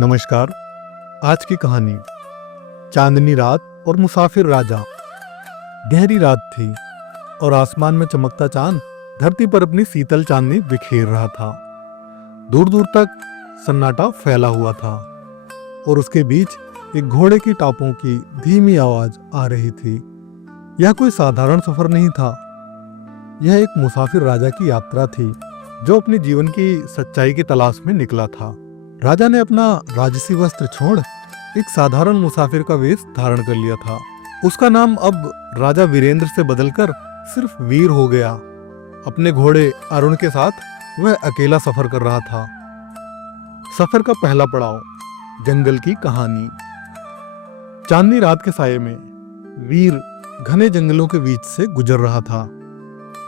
नमस्कार। आज की कहानी चांदनी रात और मुसाफिर राजा। गहरी रात थी और आसमान में चमकता चांद धरती पर अपनी शीतल चांदनी बिखेर रहा था। दूर दूर तक सन्नाटा फैला हुआ था और उसके बीच एक घोड़े की टापों की धीमी आवाज आ रही थी। यह कोई साधारण सफर नहीं था, यह एक मुसाफिर राजा की यात्रा थी जो अपने जीवन की सच्चाई की तलाश में निकला था। राजा ने अपना राजसी वस्त्र छोड़ एक साधारण मुसाफिर का वेश धारण कर लिया था। उसका नाम अब राजा वीरेंद्र से बदलकर सिर्फ वीर हो गया। अपने घोड़े अरुण के साथ वह अकेला सफर कर रहा था। सफर का पहला पड़ाव, जंगल की कहानी। चांदनी रात के साये में वीर घने जंगलों के बीच से गुजर रहा था।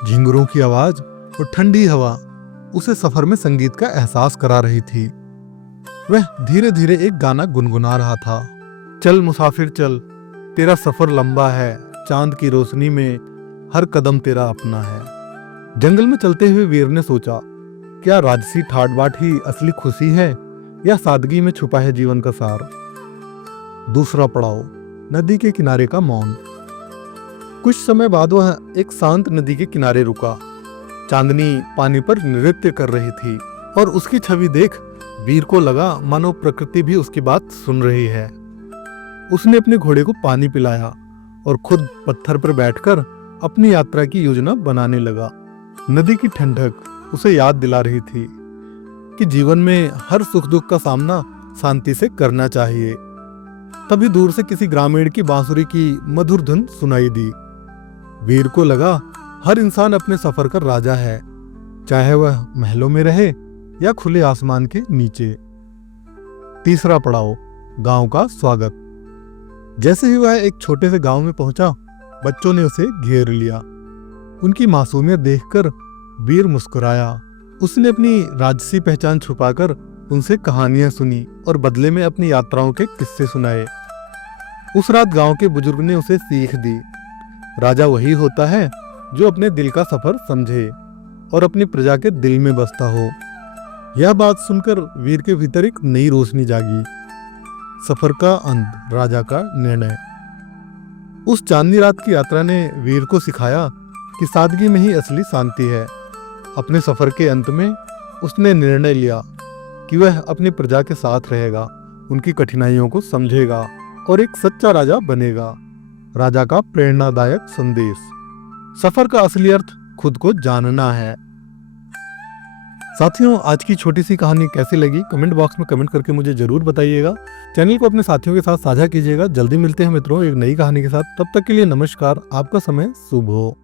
झिंगुरों की आवाज और ठंडी हवा उसे सफर में संगीत का एहसास करा रही थी। वह धीरे धीरे एक गाना गुनगुना रहा था। चल मुसाफिर चल, तेरा सफर लंबा है, चांद की रोशनी में हर कदम तेरा अपना है। जंगल में चलते हुए वीर ने सोचा, क्या राजसी ठाट बाट ही असली खुशी है या सादगी में छुपा है जीवन का सार। दूसरा पड़ाव, नदी के किनारे का मौन। कुछ समय बाद वह एक शांत नदी के किनारे रुका। चांदनी पानी पर नृत्य कर रही थी और उसकी छवि देख वीर को लगा मानो प्रकृति भी उसकी बात सुन रही है। उसने अपने घोड़े को पानी पिलाया और खुद पत्थर पर बैठकर अपनी यात्रा की योजना बनाने लगा। नदी की ठंडक उसे याद दिला रही थी कि जीवन में हर सुख दुख का सामना शांति से करना चाहिए। तभी दूर से किसी ग्रामीण की बांसुरी की मधुर धुन सुनाई दी। वीर को लगा हर इंसान अपने सफर का राजा है, चाहे वह महलों में रहे या खुले आसमान के नीचे। तीसरा पड़ाव, गांव का स्वागत। जैसे ही वह एक छोटे से गांव में पहुंचा, बच्चों ने उसे घेर लिया। उनकी मासूमियत देखकर वीर मुस्कुराया। उसने अपनी राजसी पहचान छुपाकर उनसे कहानियां सुनी और बदले में अपनी यात्राओं के किस्से सुनाए। उस रात गांव के बुजुर्ग ने उसे सीख दी, राजा वही होता है जो अपने दिल का सफर समझे और अपनी प्रजा के दिल में बसता हो। यह बात सुनकर वीर के भीतर एक नई रोशनी जागी। सफर का अंत, राजा का निर्णय। उस चांदनी रात की यात्रा ने वीर को सिखाया कि सादगी में ही असली शांति है। अपने सफर के अंत में उसने निर्णय लिया कि वह अपनी प्रजा के साथ रहेगा, उनकी कठिनाइयों को समझेगा और एक सच्चा राजा बनेगा। राजा का प्रेरणादायक संदेश। सफर का असली अर्थ खुद को जानना है। साथियों, आज की छोटी सी कहानी कैसी लगी कमेंट बॉक्स में कमेंट करके मुझे जरूर बताइएगा। चैनल को अपने साथियों के साथ साझा कीजिएगा। जल्दी मिलते हैं मित्रों एक नई कहानी के साथ। तब तक के लिए नमस्कार। आपका समय शुभ हो।